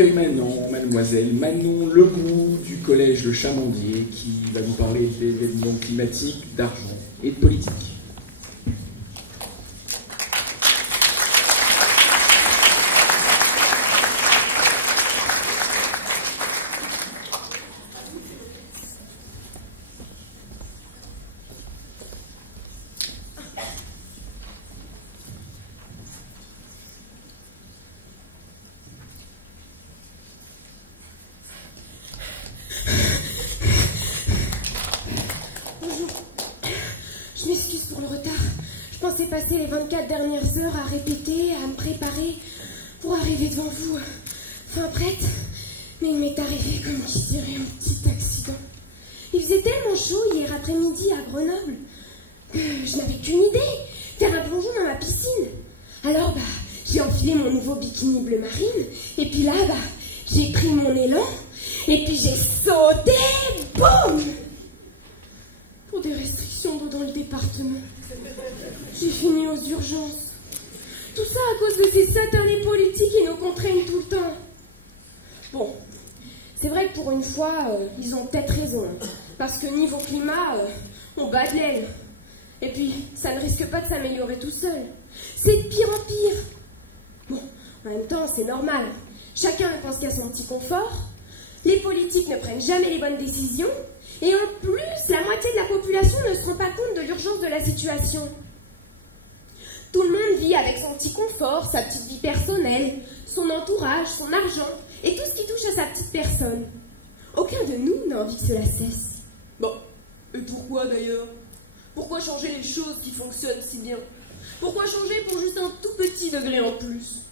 j'accueille maintenant mademoiselle Manon Legout du collège Le Chamandier qui va nous parler de l'événement climatique, d'argent et de politique. Passer les 24 dernières heures à répéter, à me préparer pour arriver devant vous. Enfin prête, mais il m'est arrivé comme qui dirait un petit accident. Il faisait tellement chaud hier après-midi à Grenoble que je n'avais qu'une idée, faire un plongeon dans ma piscine. Alors j'ai enfilé mon nouveau bikini bleu marine et puis là j'ai pris mon élan et puis j'ai sauté, boum! Pour des restrictions d'eau dans le département. J'ai fini aux urgences. Tout ça à cause de ces satanés politiques qui nous contraignent tout le temps. Bon, c'est vrai que pour une fois, ils ont peut-être raison. Parce que niveau climat, on bat de l'aile. Et puis, ça ne risque pas de s'améliorer tout seul. C'est de pire en pire. Bon, en même temps, c'est normal. Chacun pense qu'à son petit confort. Les politiques ne prennent jamais les bonnes décisions. Et en plus, la moitié de la population ne se rend pas compte de l'urgence de la situation. Tout le monde vit avec son petit confort, sa petite vie personnelle, son entourage, son argent, et tout ce qui touche à sa petite personne. Aucun de nous n'a envie que cela cesse. Bon, et pourquoi d'ailleurs? Pourquoi changer les choses qui fonctionnent si bien? Pourquoi changer pour juste un tout petit degré en plus?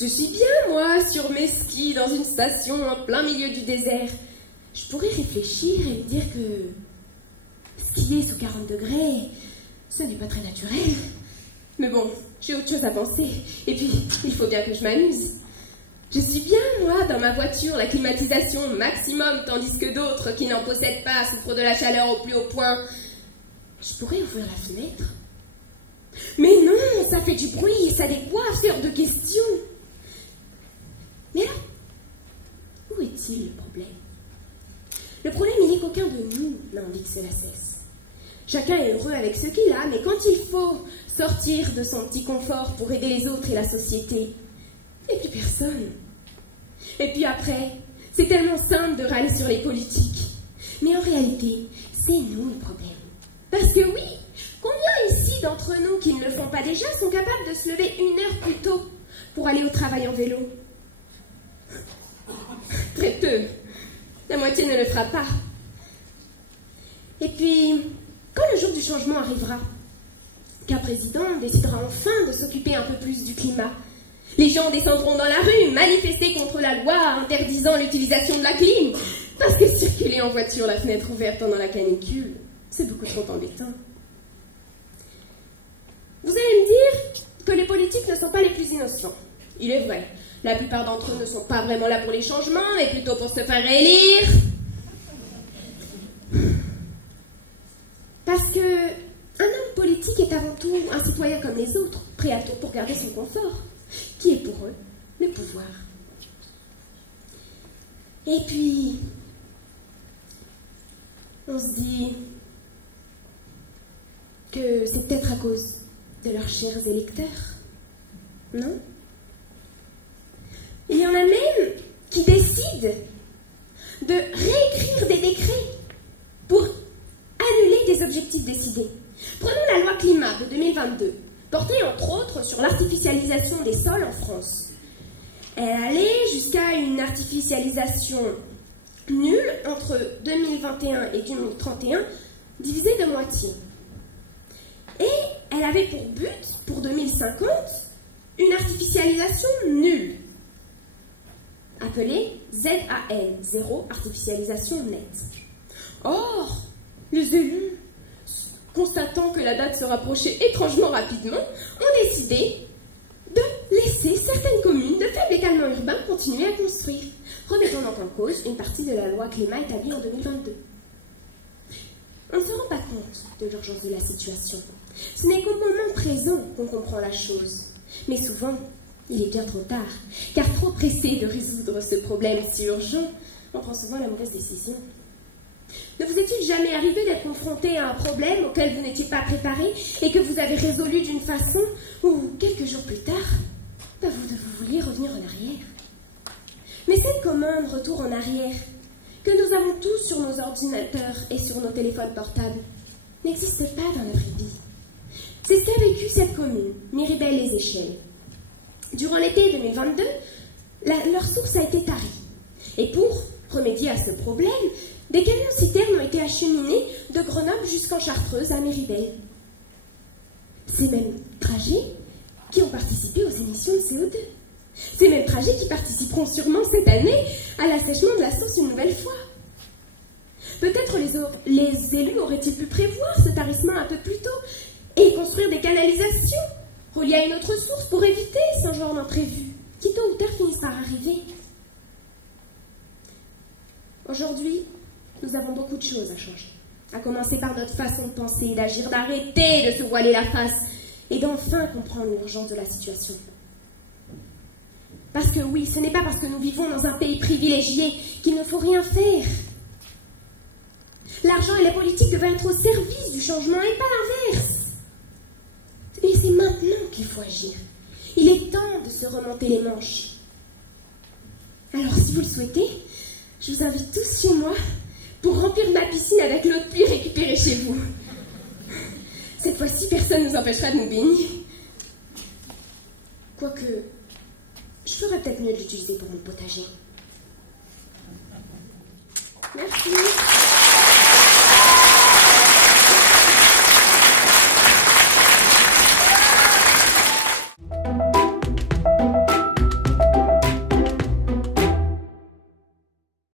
Je suis bien, moi, sur mes skis, dans une station en plein milieu du désert. Je pourrais réfléchir et me dire que skier sous 40 degrés, ce n'est pas très naturel. Mais bon, j'ai autre chose à penser. Et puis, il faut bien que je m'amuse. Je suis bien, moi, dans ma voiture, la climatisation maximum, tandis que d'autres qui n'en possèdent pas souffrent de la chaleur au plus haut point. Je pourrais ouvrir la fenêtre. Mais non, ça fait du bruit et ça décoiffe, hors de question. Mais là, où est-il le problème? Le problème, il est qu'aucun de nous n'a envie que cela cesse. Chacun est heureux avec ce qu'il a, mais quand il faut sortir de son petit confort pour aider les autres et la société, il n'y a plus personne. Et puis après, c'est tellement simple de râler sur les politiques. Mais en réalité, c'est nous le problème. Parce que oui, combien ici d'entre nous qui ne le font pas déjà sont capables de se lever 1 heure plus tôt pour aller au travail en vélo? Très peu. La moitié ne le fera pas. Et puis, quand le jour du changement arrivera, qu'un président décidera enfin de s'occuper un peu plus du climat, les gens descendront dans la rue, manifester contre la loi interdisant l'utilisation de la clim, parce que circuler en voiture la fenêtre ouverte pendant la canicule, c'est beaucoup trop embêtant. Vous allez me dire que les politiques ne sont pas les plus innocents. Il est vrai. La plupart d'entre eux ne sont pas vraiment là pour les changements, mais plutôt pour se faire élire. Parce que un homme politique est avant tout un citoyen comme les autres, prêt à tout pour garder son confort, qui est pour eux le pouvoir. Et puis, on se dit que c'est peut-être à cause de leurs chers électeurs, non? Il y en a même qui décident de réécrire des décrets pour annuler des objectifs décidés. Prenons la loi climat de 2022, portée entre autres sur l'artificialisation des sols en France. Elle allait jusqu'à une artificialisation nulle entre 2021 et 2031, divisée de moitié. Et elle avait pour but, pour 2050, une artificialisation nulle, appelée ZAN, zéro artificialisation nette. Or, les élus, constatant que la date se rapprochait étrangement rapidement, ont décidé de laisser certaines communes de faible étalement urbain continuer à construire, remettant donc en cause une partie de la loi climat établie en 2022. On ne se rend pas compte de l'urgence de la situation. Ce n'est qu'au moment présent qu'on comprend la chose. Mais souvent, Il est bien trop tard, car trop pressé de résoudre ce problème si urgent, on prend souvent la mauvaise décision. Ne vous est-il jamais arrivé d'être confronté à un problème auquel vous n'étiez pas préparé et que vous avez résolu d'une façon où, quelques jours plus tard, vous vouliez revenir en arrière? Mais cette commande retour en arrière, que nous avons tous sur nos ordinateurs et sur nos téléphones portables, n'existe pas dans la vraie vie. C'est ce qu'a vécu cette commune, Miribel-les-Échelles. Durant l'été 2022, leur source a été tarie. Et pour remédier à ce problème, des camions-citernes ont été acheminés de Grenoble jusqu'en Chartreuse à Miribel. Ces mêmes trajets qui ont participé aux émissions de CO2. Ces mêmes trajets qui participeront sûrement cette année à l'assèchement de la source une nouvelle fois. Peut-être les élus auraient-ils pu prévoir ce tarissement un peu plus tôt et construire des canalisations reliées à une autre source pour éviter ce genre d'imprévu qui tôt ou tard finissent par arriver. Aujourd'hui, nous avons beaucoup de choses à changer. À commencer par notre façon de penser et d'agir, d'arrêter de se voiler la face et d'enfin comprendre l'urgence de la situation. Parce que oui, ce n'est pas parce que nous vivons dans un pays privilégié qu'il ne faut rien faire. L'argent et la politique devraient être au service du changement et pas l'inverse. Et c'est maintenant qu'il faut agir. Il est temps de se remonter les manches. Alors si vous le souhaitez, je vous invite tous chez moi pour remplir ma piscine avec l'eau de pluie récupérée chez vous. Cette fois-ci, personne ne nous empêchera de nous baigner. Quoique, je ferais peut-être mieux de l'utiliser pour mon potager. Merci.